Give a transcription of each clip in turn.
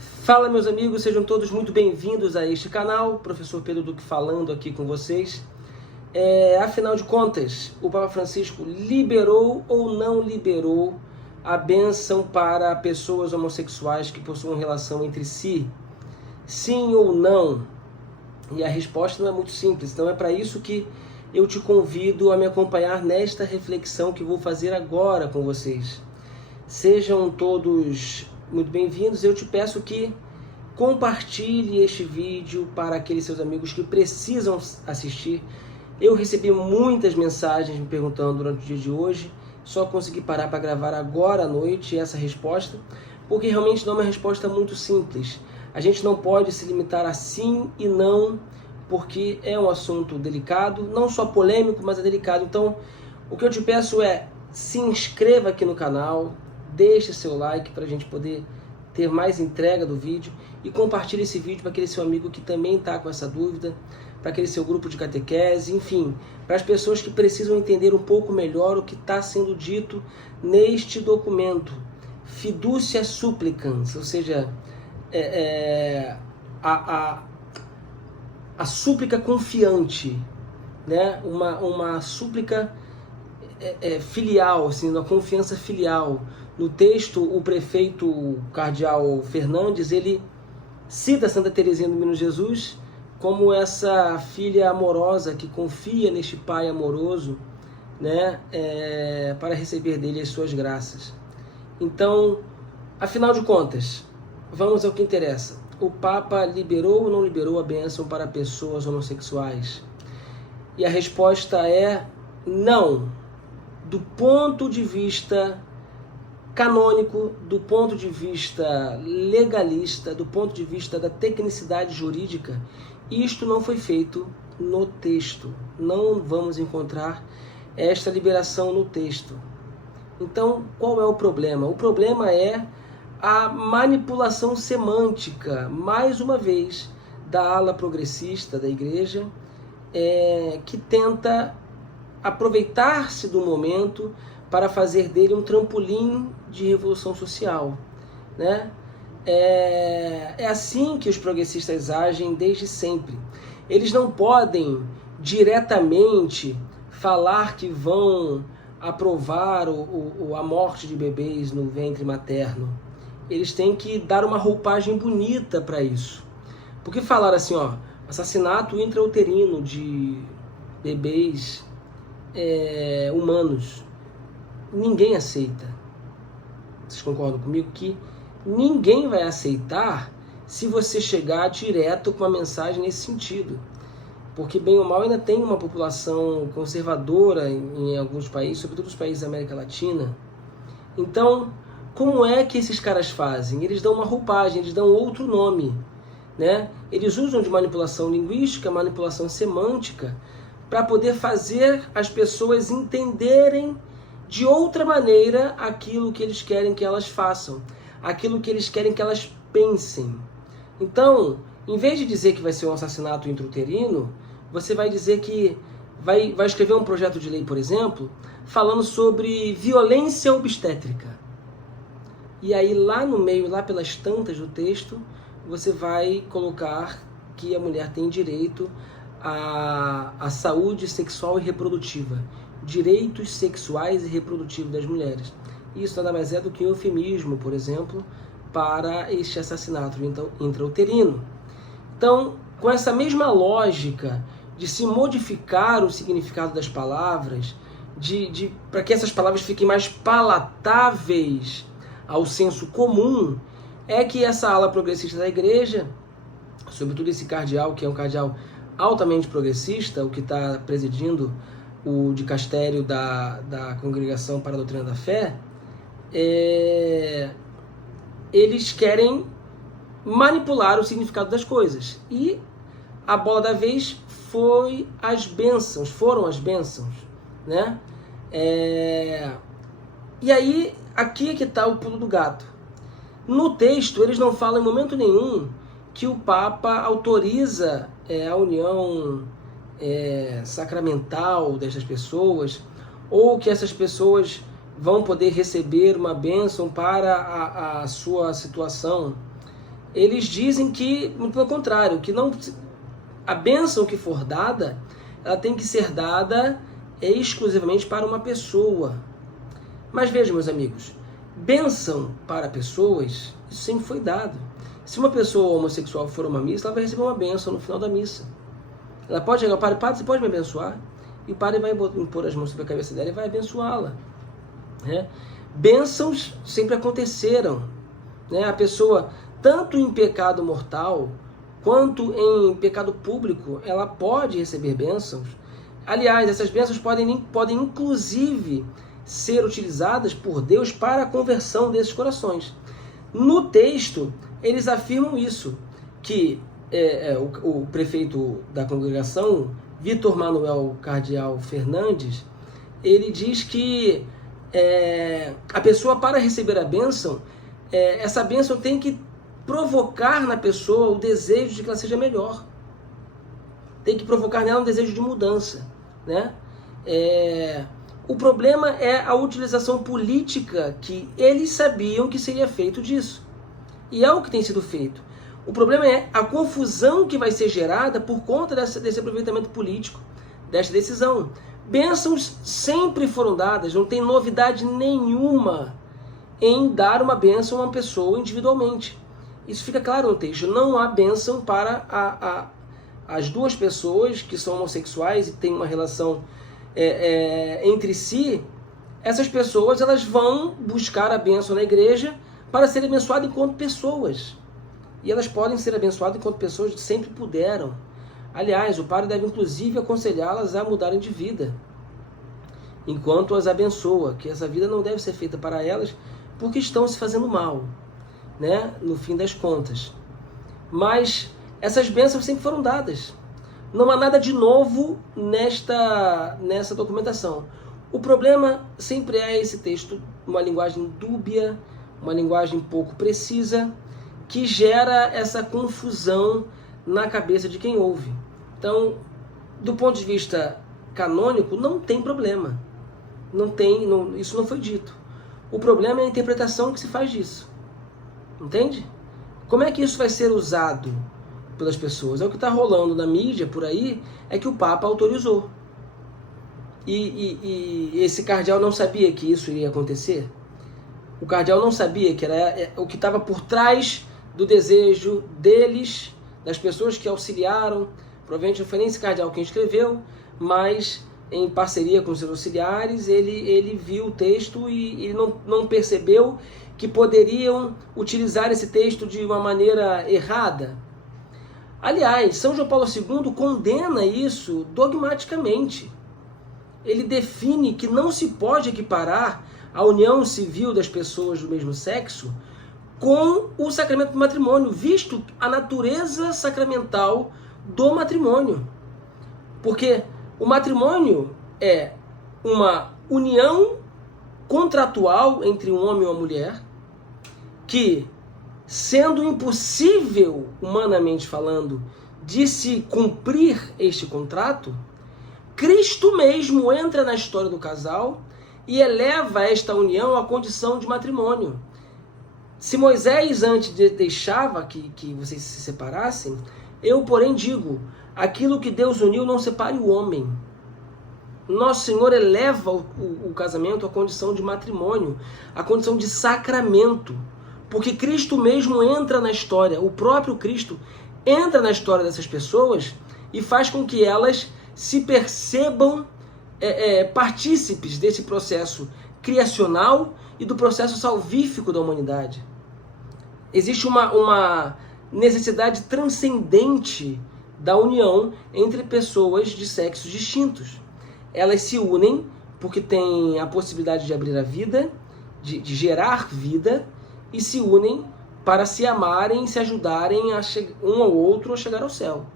Fala, meus amigos, sejam todos muito bem-vindos a este canal. Professor Pedro Duque falando aqui com vocês. Afinal de contas, o Papa Francisco liberou ou não liberou a bênção para pessoas homossexuais que possuam relação entre si? Sim ou não? E a resposta não é muito simples. Então é para isso que eu te convido a me acompanhar nesta reflexão que vou fazer agora com vocês. Sejam todos muito bem-vindos. Eu te peço que compartilhe este vídeo para aqueles seus amigos que precisam assistir. Eu recebi muitas mensagens me perguntando durante o dia de hoje, só consegui parar para gravar agora à noite essa resposta, porque realmente não é uma resposta muito simples. A gente não pode se limitar a sim e não, porque é um assunto delicado, não só polêmico, mas é delicado. Então, o que eu te peço é, se inscreva aqui no canal, deixe seu like para a gente poder ter mais entrega do vídeo e compartilhe esse vídeo para aquele seu amigo que também está com essa dúvida, para aquele seu grupo de catequese, enfim, para as pessoas que precisam entender um pouco melhor o que está sendo dito neste documento. Fiducia supplicans, ou seja, a súplica confiante, né? uma súplica filial, assim, uma confiança filial. No texto, o prefeito cardeal Fernandes, ele cita Santa Teresinha do Menino Jesus como essa filha amorosa que confia neste pai amoroso, né, para receber dele as suas graças. Então, afinal de contas, vamos ao que interessa. O Papa liberou ou não liberou a bênção para pessoas homossexuais? E a resposta é não. Do ponto de vista canônico, do ponto de vista legalista, do ponto de vista da tecnicidade jurídica, isto não foi feito no texto. Não vamos encontrar esta liberação no texto. Então, qual é o problema? O problema é a manipulação semântica, mais uma vez, da ala progressista da Igreja, que tenta aproveitar-se do momento para fazer dele um trampolim de revolução social, né? É assim que os progressistas agem desde sempre. Eles não podem diretamente falar que vão aprovar a morte de bebês no ventre materno. Eles têm que dar uma roupagem bonita para isso. Porque falar assim, assassinato intrauterino de bebês humanos, ninguém aceita. Vocês concordam comigo que ninguém vai aceitar se você chegar direto com uma mensagem nesse sentido? Porque, bem ou mal, ainda tem uma população conservadora em alguns países, sobretudo os países da América Latina. Então, como é que esses caras fazem? Eles dão uma roupagem, eles dão outro nome, né? Eles usam de manipulação linguística, manipulação semântica, para poder fazer as pessoas entenderem de outra maneira aquilo que eles querem que elas façam, aquilo que eles querem que elas pensem. Então, em vez de dizer que vai ser um assassinato intrauterino, você vai dizer que vai escrever um projeto de lei, por exemplo, falando sobre violência obstétrica. E aí lá no meio, lá pelas tantas do texto, você vai colocar que a mulher tem direito à saúde sexual e reprodutiva, direitos sexuais e reprodutivos das mulheres. Isso nada mais é do que um eufemismo, por exemplo, para este assassinato intrauterino. Então, com essa mesma lógica de se modificar o significado das palavras, para que essas palavras fiquem mais palatáveis ao senso comum, é que essa ala progressista da Igreja, sobretudo esse cardeal, que é um cardeal altamente progressista, o que está presidindo o dicastério da Congregação para a Doutrina da Fé, eles querem manipular o significado das coisas. E a bola da vez foram as bênçãos, né? E aí, aqui é que está o pulo do gato. No texto, eles não falam em momento nenhum que o Papa autoriza a união sacramental dessas pessoas, ou que essas pessoas vão poder receber uma bênção para a sua situação eles dizem que, muito pelo contrário, que não, a bênção que for dada, ela tem que ser dada exclusivamente para uma pessoa. Mas vejam, meus amigos, bênção para pessoas, isso sempre foi dado. Se uma pessoa homossexual for a uma missa, ela vai receber uma bênção no final da missa. Ela pode chegar ao padre, padre, você pode me abençoar? E o padre vai impor as mãos sobre a cabeça dela e vai abençoá-la. Né? Bênçãos sempre aconteceram. Né? A pessoa, tanto em pecado mortal, quanto em pecado público, ela pode receber bênçãos. Aliás, essas bênçãos podem inclusive ser utilizadas por Deus para a conversão desses corações. No texto, eles afirmam isso, que o prefeito da congregação, Vitor Manuel Cardeal Fernandes, ele diz que a pessoa, para receber a bênção, essa bênção tem que provocar na pessoa o desejo de que ela seja melhor. Tem que provocar nela um desejo de mudança. Né? O problema é a utilização política que eles sabiam que seria feito disso. E é o que tem sido feito. O problema é a confusão que vai ser gerada por conta desse aproveitamento político, desta decisão. Bênçãos sempre foram dadas, não tem novidade nenhuma em dar uma bênção a uma pessoa individualmente. Isso fica claro no texto. Não há bênção para as duas pessoas que são homossexuais e têm uma relação entre si. Essas pessoas, elas vão buscar a bênção na igreja para serem abençoadas enquanto pessoas. E elas podem ser abençoadas enquanto pessoas sempre puderam. Aliás, o padre deve inclusive aconselhá-las a mudarem de vida, enquanto as abençoa, que essa vida não deve ser feita para elas, porque estão se fazendo mal, né? No fim das contas. Mas essas bênçãos sempre foram dadas. Não há nada de novo nessa documentação. O problema sempre é esse texto, uma linguagem dúbia, uma linguagem pouco precisa, que gera essa confusão na cabeça de quem ouve. Então, do ponto de vista canônico, não tem problema. Isso não foi dito. O problema é a interpretação que se faz disso. Entende? Como é que isso vai ser usado pelas pessoas? É o que está rolando na mídia por aí, é que o Papa autorizou. E esse cardeal não sabia que isso iria acontecer? O cardeal não sabia que era o que estava por trás do desejo deles, das pessoas que auxiliaram. Provavelmente não foi nem esse cardeal quem escreveu, mas em parceria com seus auxiliares, ele viu o texto e ele não percebeu que poderiam utilizar esse texto de uma maneira errada. Aliás, São João Paulo II condena isso dogmaticamente. Ele define que não se pode equiparar a união civil das pessoas do mesmo sexo com o sacramento do matrimônio, visto a natureza sacramental do matrimônio. Porque o matrimônio é uma união contratual entre um homem e uma mulher que, sendo impossível, humanamente falando, de se cumprir este contrato, Cristo mesmo entra na história do casal e eleva esta união à condição de matrimônio. Se Moisés antes deixava que vocês se separassem, eu, porém, digo, aquilo que Deus uniu não separe o homem. Nosso Senhor eleva o casamento à condição de matrimônio, à condição de sacramento, porque Cristo mesmo entra na história, o próprio Cristo entra na história dessas pessoas e faz com que elas se percebam partícipes desse processo criacional e do processo salvífico da humanidade. Existe uma necessidade transcendente da união entre pessoas de sexos distintos. Elas se unem porque têm a possibilidade de abrir a vida, de gerar vida, e se unem para se amarem e se ajudarem um ao outro a chegar ao céu.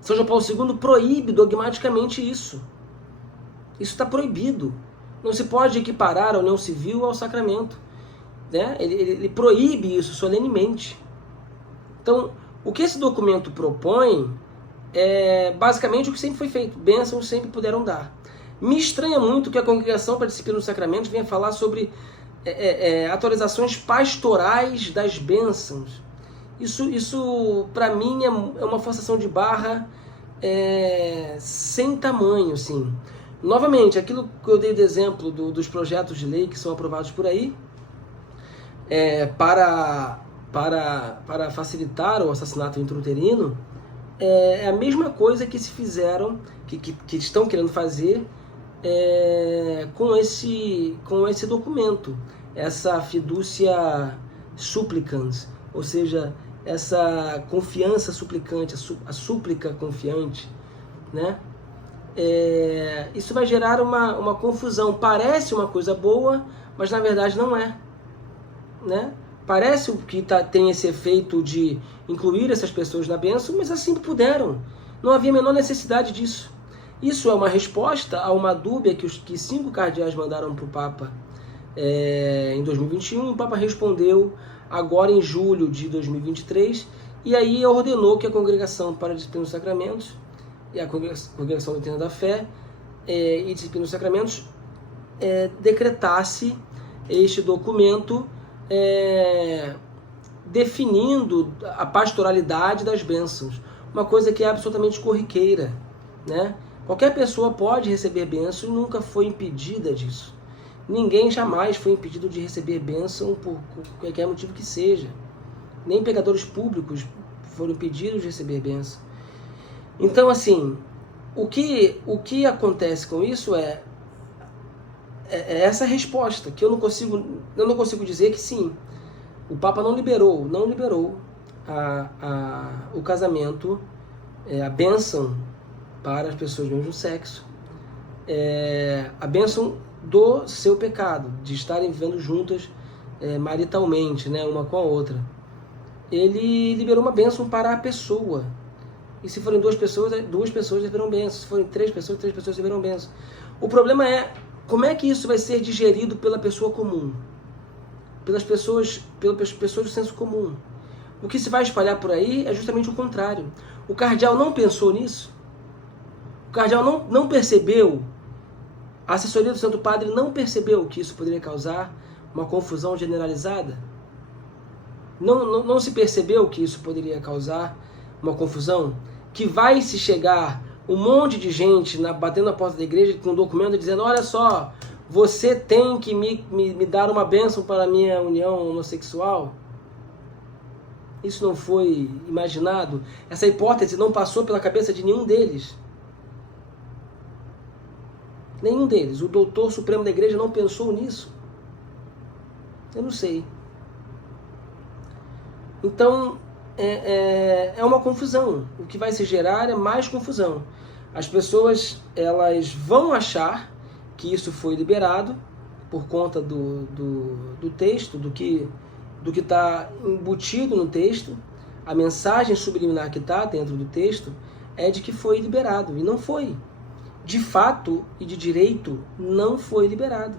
São João Paulo II proíbe dogmaticamente isso. Isso está proibido. Não se pode equiparar a união civil ao sacramento. Né? Ele proíbe isso solenemente. Então, o que esse documento propõe é basicamente o que sempre foi feito. Bênçãos sempre puderam dar. Me estranha muito que a Congregação para a Disciplina dos Sacramentos venha falar sobre atualizações pastorais das bênçãos. Isso para mim é uma forçação de barra sem tamanho, assim. Novamente, aquilo que eu dei de exemplo dos projetos de lei que são aprovados por aí, para facilitar o assassinato intrauterino, é a mesma coisa que se fizeram, que estão querendo fazer com esse documento, essa fiducia supplicans, ou seja, essa confiança suplicante, a súplica confiante, né? Isso vai gerar uma confusão. Parece uma coisa boa, mas na verdade não é, né? Parece que tem esse efeito de incluir essas pessoas na bênção, mas assim puderam. Não havia a menor necessidade disso. Isso é uma resposta a uma dúvida que 5 cardeais mandaram para o Papa em 2021. O Papa respondeu agora em julho de 2023, e aí ordenou que a Congregação para a Disciplina dos Sacramentos e a Congregação Doutrina da Fé e Disciplina dos Sacramentos decretasse este documento definindo a pastoralidade das bênçãos, uma coisa que é absolutamente corriqueira, né? Qualquer pessoa pode receber bênção e nunca foi impedida disso. Ninguém jamais foi impedido de receber bênção por qualquer motivo que seja. Nem pecadores públicos foram impedidos de receber bênção. Então, assim, o que acontece com isso é essa resposta, que eu não consigo dizer que sim. O Papa não liberou o casamento, a bênção para as pessoas do mesmo sexo, a bênção do seu pecado, de estarem vivendo juntas maritalmente, né, uma com a outra. Ele liberou uma bênção para a pessoa. E se forem 2 pessoas receberão bênção. Se forem 3 pessoas receberão bênção. O problema é como é que isso vai ser digerido pela pessoa comum, pelas pessoas do senso comum. O que se vai espalhar por aí é justamente o contrário. O cardeal não pensou nisso. O cardeal não percebeu. A assessoria do Santo Padre não percebeu que isso poderia causar uma confusão generalizada? Não se percebeu que isso poderia causar uma confusão? Que vai se chegar um monte de gente batendo na porta da igreja com um documento dizendo: olha só, você tem que me dar uma bênção para a minha união homossexual? Isso não foi imaginado? Essa hipótese não passou pela cabeça de nenhum deles? Nenhum deles. O doutor supremo da igreja não pensou nisso? Eu não sei. Então, é uma confusão. O que vai se gerar é mais confusão. As pessoas elas vão achar que isso foi liberado por conta do texto, do que está embutido no texto. A mensagem subliminar que está dentro do texto é de que foi liberado, e não foi. De fato e de direito, não foi liberado.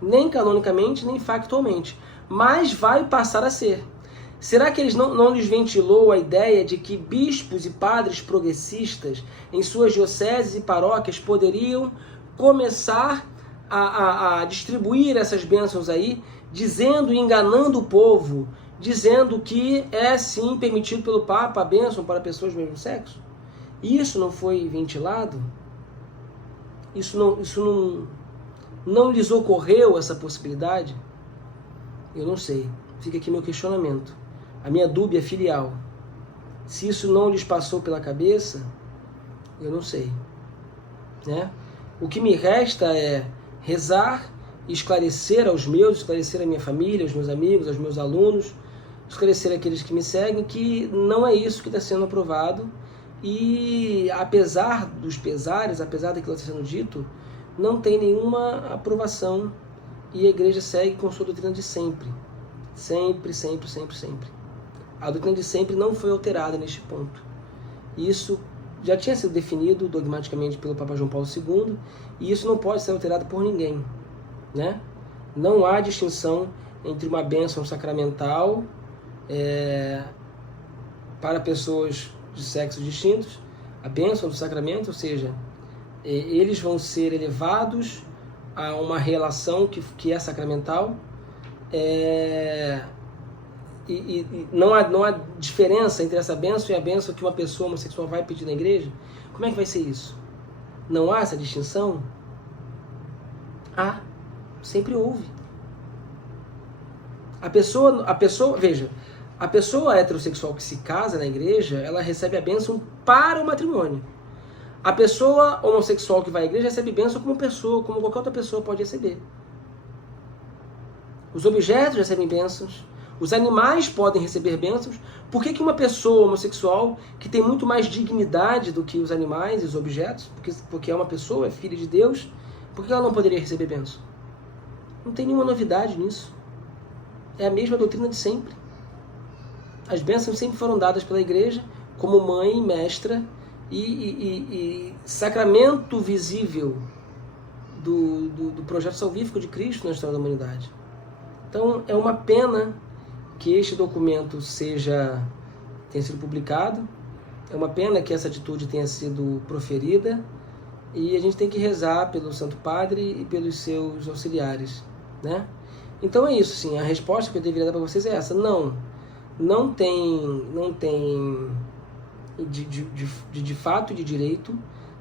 Nem canonicamente, nem factualmente. Mas vai passar a ser. Será que eles não lhes ventilou a ideia de que bispos e padres progressistas em suas dioceses e paróquias poderiam começar a distribuir essas bênçãos aí, dizendo e enganando o povo, dizendo que é sim permitido pelo Papa a bênção para pessoas do mesmo sexo? Isso não foi ventilado? Isso não lhes ocorreu, essa possibilidade? Eu não sei. Fica aqui meu questionamento. A minha dúvida filial. Se isso não lhes passou pela cabeça, eu não sei. Né? O que me resta é rezar, esclarecer esclarecer a minha família, aos meus amigos, aos meus alunos, esclarecer aqueles que me seguem que não é isso que está sendo aprovado. E apesar dos pesares, apesar daquilo que está sendo dito, não tem nenhuma aprovação e a igreja segue com sua doutrina de sempre. Sempre, sempre, sempre, sempre. A doutrina de sempre não foi alterada neste ponto. Isso já tinha sido definido dogmaticamente pelo Papa João Paulo II e isso não pode ser alterado por ninguém. Né? Não há distinção entre uma bênção sacramental para pessoas de sexos distintos, a bênção do sacramento, ou seja, eles vão ser elevados a uma relação que é sacramental, e não há diferença entre essa bênção e a bênção que uma pessoa homossexual vai pedir na igreja, como é que vai ser isso? Não há essa distinção? Sempre houve. A pessoa, veja, a pessoa heterossexual que se casa na igreja, ela recebe a bênção para o matrimônio. A pessoa homossexual que vai à igreja recebe bênção como pessoa, como qualquer outra pessoa pode receber. Os objetos recebem bênçãos, os animais podem receber bênçãos. Por que uma pessoa homossexual, que tem muito mais dignidade do que os animais e os objetos, porque é uma pessoa, é filha de Deus, por que ela não poderia receber bênção? Não tem nenhuma novidade nisso. É a mesma doutrina de sempre. As bênçãos sempre foram dadas pela igreja como mãe, mestra e sacramento visível do projeto salvífico de Cristo na história da humanidade. Então é uma pena que este documento tenha sido publicado, é uma pena que essa atitude tenha sido proferida, e a gente tem que rezar pelo Santo Padre e pelos seus auxiliares, né? Então é isso, sim. A resposta que eu deveria dar para vocês é essa. Não tem de fato e de direito,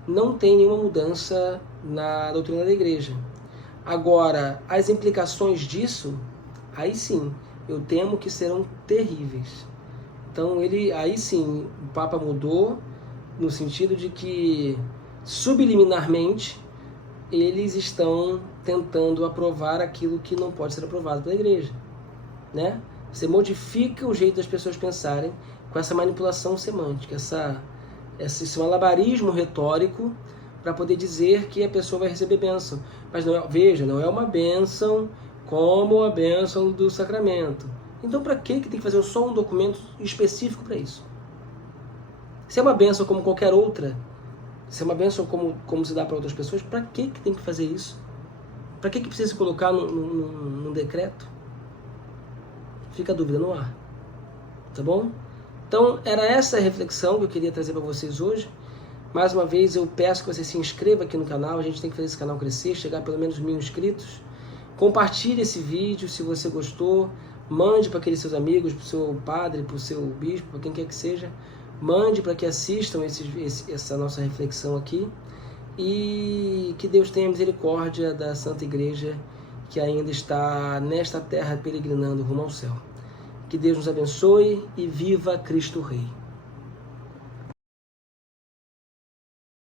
não tem nenhuma mudança na doutrina da igreja. Agora, as implicações disso, aí sim, eu temo que serão terríveis. Então, aí sim, o Papa mudou no sentido de que, subliminarmente, eles estão tentando aprovar aquilo que não pode ser aprovado pela igreja, né? Você modifica o jeito das pessoas pensarem com essa manipulação semântica, esse malabarismo retórico para poder dizer que a pessoa vai receber bênção. Mas não é uma bênção como a bênção do sacramento. Então para que tem que fazer só um documento específico para isso? Se é uma bênção como qualquer outra, se é uma bênção como se dá para outras pessoas, para que tem que fazer isso? Para que precisa se colocar num decreto? Fica a dúvida no ar. Tá bom? Então, era essa a reflexão que eu queria trazer para vocês hoje. Mais uma vez, eu peço que você se inscreva aqui no canal. A gente tem que fazer esse canal crescer, chegar a pelo menos 1000 inscritos. Compartilhe esse vídeo se você gostou. Mande para aqueles seus amigos, para o seu padre, para o seu bispo, para quem quer que seja. Mande para que assistam essa nossa reflexão aqui. E que Deus tenha misericórdia da Santa Igreja que ainda está nesta terra peregrinando rumo ao céu. Que Deus nos abençoe e viva Cristo Rei.